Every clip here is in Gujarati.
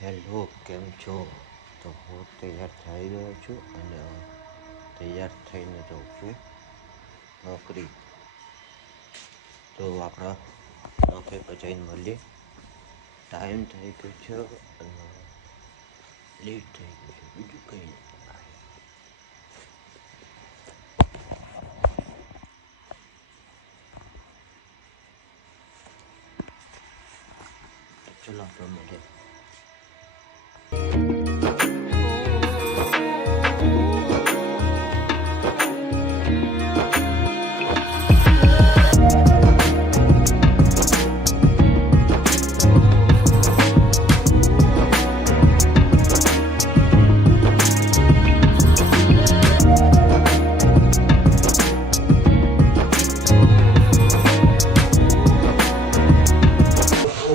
હેલો, કેમ છો? તો હું તૈયાર થઈ ગયો છું અને તૈયાર થઈને જાઉં છું નોકરી. તો આપણા નોકરી પર જઈને મળીએ. ટાઈમ થઈ ગયો છે અને લેટ થઈ ગયું છે, બીજું કંઈ નહીં. ચલો આપણે મળીએ.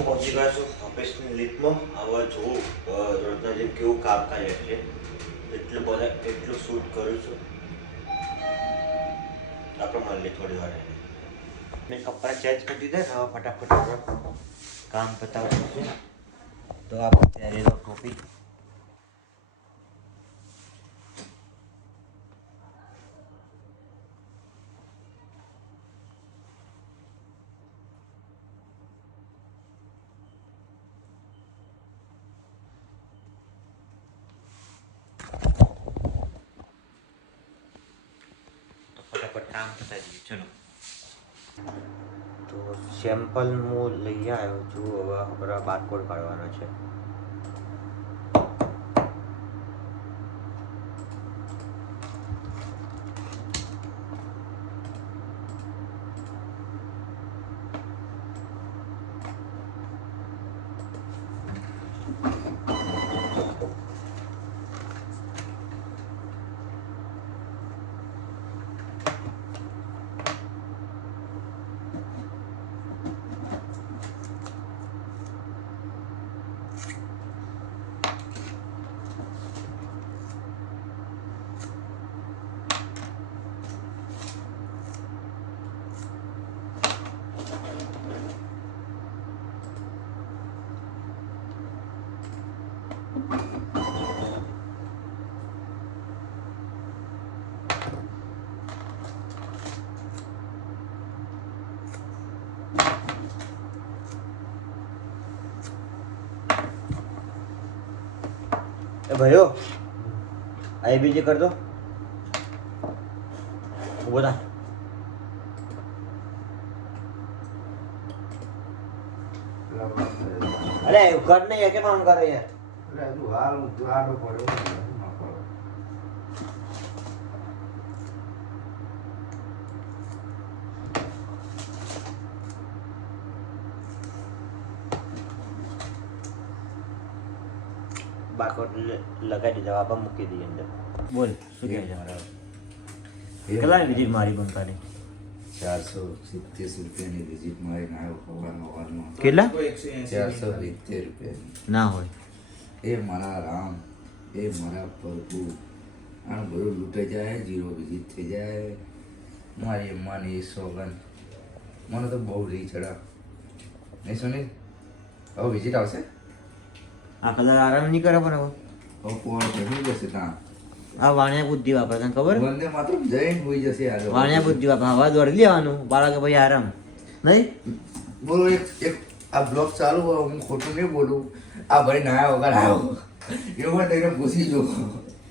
પહોંચી ગયા છું ઓફિસની લિફ્ટમાં. હવે જોઉં રોજના જેમ કેવું કામકાજ છે. એટલું શૂટ કરું છું. આપણે મળીએ થોડી વાર. મેં કપડાં ચેન્જ કરી દીધા ને હવે ફટાફટ કામ પતાવવું છે. તો આપણે પહેરેલો ટોપી ફટાફટ કામ પતાવી દઈએ. ચલો. તો સેમ્પલ હું લઈ આવ્યો છું. હવે આપણા બારકોડ કાઢવાનો છે. ભાઈઓ આઈ બીજી કર દો. ઉભો થા. અરે કર નહીં કે આમ કરે યાર. બારકોડ લગાવી દીધા. આપા મૂકી દઈએ અંદર. બોલ શું કહે છે મારા? કેટલાની વિઝિટ મારી બંકાની? 470 રૂપિયાની વિઝિટ મારીને આવ્યો સવારમાં. કેટલા? 470 રૂપિયા ના હોય. એ મારા રામ, એ મારા પ્રભુ, આનું બધું લૂંટાઈ જાય, 0 વિઝિટ થઈ જાય. મારી અમ્માની એ સોગન મને તો બહુ રી ચડા નહીં. સુનિલ હવે વિઝિટ આવશે. આ કલર આરામ નહીં કરે પણ હવે કોણ જમી જશે ત્યાં? આ વાણિયા બુદ્ધિ વાપરે તને ખબર? વંદે માત્ર જઈને હોઈ જશે યાર. વાણિયા બુદ્ધિ વાપરે. હવા દોડી લેવાનું બાળક ભાઈ આરામ નહીં. બોલો એક આ બ્લોગ ચાલુ હોય, હું ખોટું નહીં બોલું. આ ભાઈ નાયા વગર આવ્યો એવું થઈને પૂછી જો.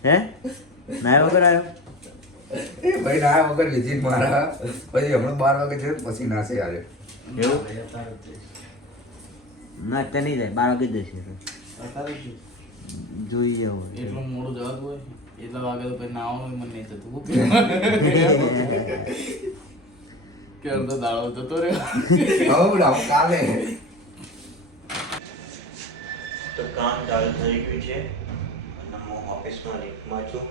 હે નાયા વગર આવ્યો? એ ભાઈ નાયા વગર વિઝિટ મારા. પછી હમણાં 12 વાગે છે પછી નાશે યાર. એવું ના અત્યારે નહીં જાય. 12 વાગે જ જશે. જોઈએ હવે. એટલું મોડું જવાનું હોય એટલા વાગે તો પછી નાવાનું મન નહીં થતું. કે અડધો દાડો જતો રે. કાલે તો કામ ચાલુ થઈ ગયું છે અને હું ઓફિસમાં લીફમાં છું.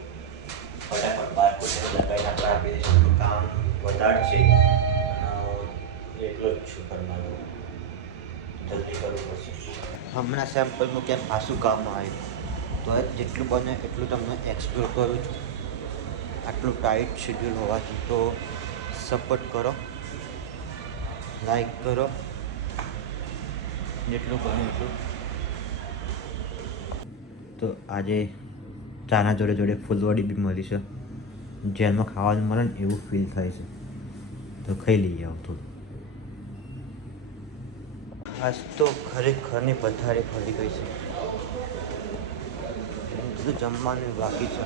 ફટાફટ બારકોડ લગાવીને આપણે આપી દઈશું. કામ વધારે છે અને એકલો જ છું કરવાનું. જલ્દી કરવું પડશે. હમણાં સેમ્પલનું કેમ પાછું કામ આવ્યું તો જેટલું બને એટલું તમને એક્સપ્લોર કરું છું. આટલું ટાઈટ શેડ્યુલ હોવાથી તો સપોર્ટ કરો, લાઈક કરો જેટલું બને એટલું. તો આજે ચાના જોડે જોડે ફૂલવડી બી મળી છે. જેલમાં ખાવાનું મળે ને એવું ફીલ થાય છે, તો ખાઈ લઈએ આવું થોડું. આજ તો ખરેખરની પથારી ફરી ગઈ છે. બધું જમવાનું બાકી છે.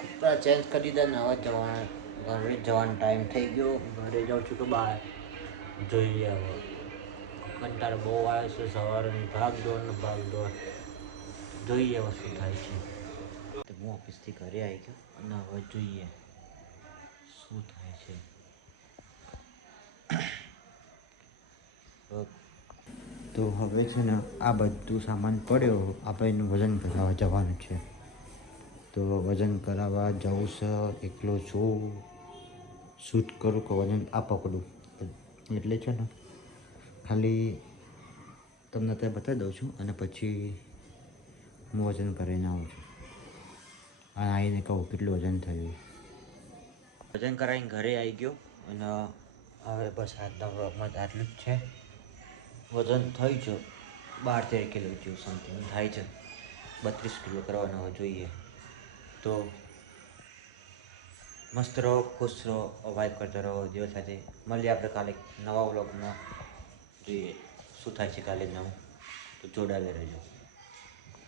કપડાં ચેન્જ કરી દીધા ને હવે ઘરે જવાનો ટાઈમ થઈ ગયો. ઘરે જાઉં છું તો બહાર જોઈએ હવે. કંટાળો બહુ આવે છે સવારની ભાગ દોડ. જોઈએ હવે શું થાય છે. તો હું ઓફિસથી ઘરે આવી ગયો અને હવે જોઈએ શું થાય છે. તો હવે છે ને આ બધું સામાન પડ્યો, આપણે એનું વજન કરાવવા જવાનું છે. તો વજન કરાવવા જવું છે. એકલો છું, શૂટ કરું કે વજન આ પકડું, એટલે છે ને ખાલી તમને ત્યાં બતાવી દઉં છું અને પછી હું વજન કરીને આવું છું અને આવીને કહું કેટલું વજન થયું. વજન કરાવીને ઘરે આવી ગયો અને હવે બસ આજના વ્લોગમાં આટલું જ છે. વજન થઈ છે 12-13 કિલો જેવું સમથિંગ થાય છે. 32 કિલો કરવાના હવે જોઈએ. તો મસ્ત રહો, ખુશ રહો, વાઇબ કરતા રહો દિવસ સાથે. મળીએ આપણે કાલે નવા વ્લોગમાં. જોઈએ શું થાય છે કાલે નવું, તો જોડાયેલા રહેજો.